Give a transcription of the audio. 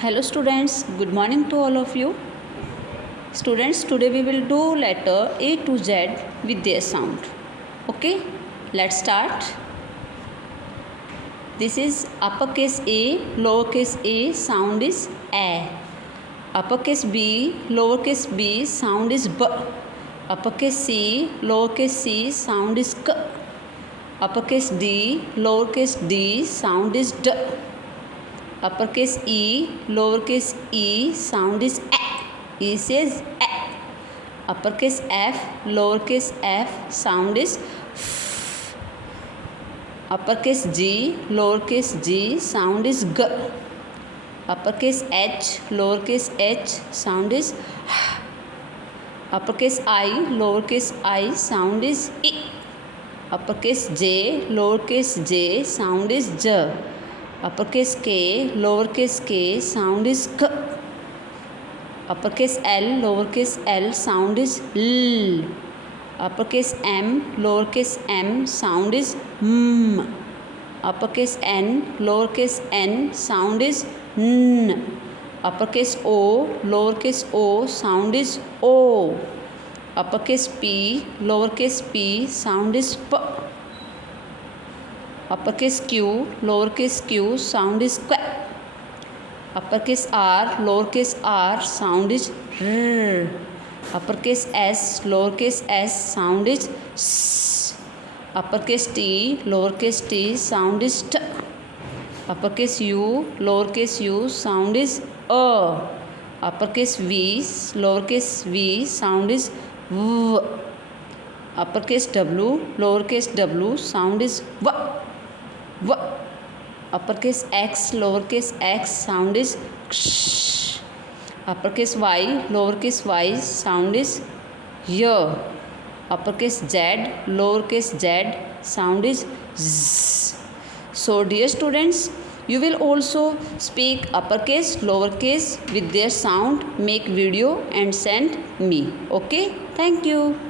Hello students, good morning to all of you. Students, today we will do letter A to Z with their sound. Okay, let's start. This is uppercase A, lowercase a, sound is A. Uppercase B, lowercase b, sound is B. Uppercase C, lowercase c, sound is K. Uppercase D, lowercase d, sound is D. Uppercase E, lowercase e, sound is A. E says A. Uppercase F, lowercase f, sound is F. Uppercase G, lowercase g, sound is G. Uppercase H, lowercase h, sound is H. Uppercase I, lowercase I, sound is I. Uppercase J, lowercase j, sound is J. Uppercase K, lowercase k, sound is K. Uppercase L, lowercase l, sound is L. Uppercase M, lowercase m, sound is M. Uppercase N, lowercase n, sound is N. Uppercase O, lowercase o, sound is O. Uppercase P, lowercase p, sound is P. Uppercase Q, lowercase q, sound is Q. Uppercase R, lowercase r, sound is R. Uppercase S, lowercase s, sound is S. Uppercase T, lowercase t, sound is T. Uppercase U, lowercase u, sound is A. Uppercase V, lowercase v, sound is V. Uppercase W, lowercase w, sound is V. V. Uppercase X, lowercase x, sound is X. Uppercase Y, lowercase y, sound is Y. Uppercase Z, lowercase z, sound is Z. So dear students, you will also speak uppercase, lowercase with their sound, make video and send me. Okay, thank you.